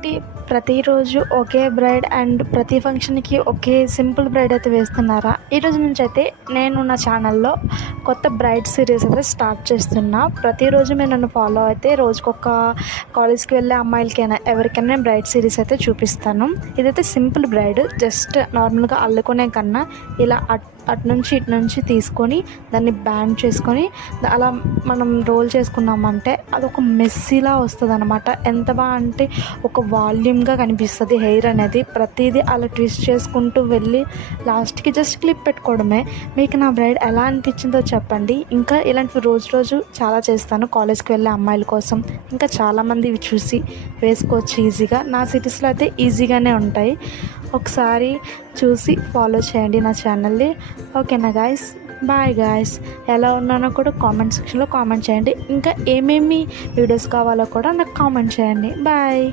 ఏంటి ప్రతిరోజు ఒకే bride and ప్రతి ఫంక్షన్కి ఒకే సింపుల్ బ్రైడ్ అయితే వేస్తున్నారా? ఈరోజు నుంచి అయితే నేను నా ఛానల్లో కొత్త బ్రైడ్ సిరీస్ అయితే స్టార్ట్ చేస్తున్నా. ప్రతిరోజు మీరు నన్ను ఫాలో అయితే రోజుకొక కాలేజ్కి వెళ్ళే అమ్మాయిలకైనా ఎవరికైనా నేను బ్రైడ్ సిరీస్ అయితే చూపిస్తాను. ఇదైతే సింపుల్ బ్రైడ్, జస్ట్ నార్మల్గా అల్లుకునే కన్నా ఇలా అటు నుంచి ఇటు నుంచి తీసుకొని దాన్ని బ్యాండ్ చేసుకొని అలా మనం రోల్ చేసుకున్నామంటే అదొక మెస్సీలా వస్తుంది అనమాట. ఎంత బాగా అంటే ఒక వాల్యూమ్గా కనిపిస్తుంది హెయిర్ అనేది. ప్రతిదీ అలా ట్విస్ట్ చేసుకుంటూ వెళ్ళి లాస్ట్కి జస్ట్ క్లిప్ పెట్టుకోవడమే. మీకు నా బ్రైడ్ ఎలా అనిపించిందో చెప్పండి. ఇంకా ఇలాంటివి రోజు చాలా చేస్తాను కాలేజ్కి వెళ్ళే అమ్మాయిల కోసం. ఇంకా చాలామంది ఇవి చూసి వేసుకోవచ్చు ఈజీగా. నా సిటీస్లో అయితే ఈజీగానే ఉంటాయి. ఒకసారి చూసి ఫాలో చేయండి నా ఛానల్ని. ఓకేనా గాయస్? Bye guys. ఎలా ఉన్నానో కూడా కామెంట్ సెక్షన్లో కామెంట్ చేయండి. ఇంకా ఏమేమి వీడియోస్ కావాలో కూడా నాకు కామెంట్ చేయండి. బాయ్.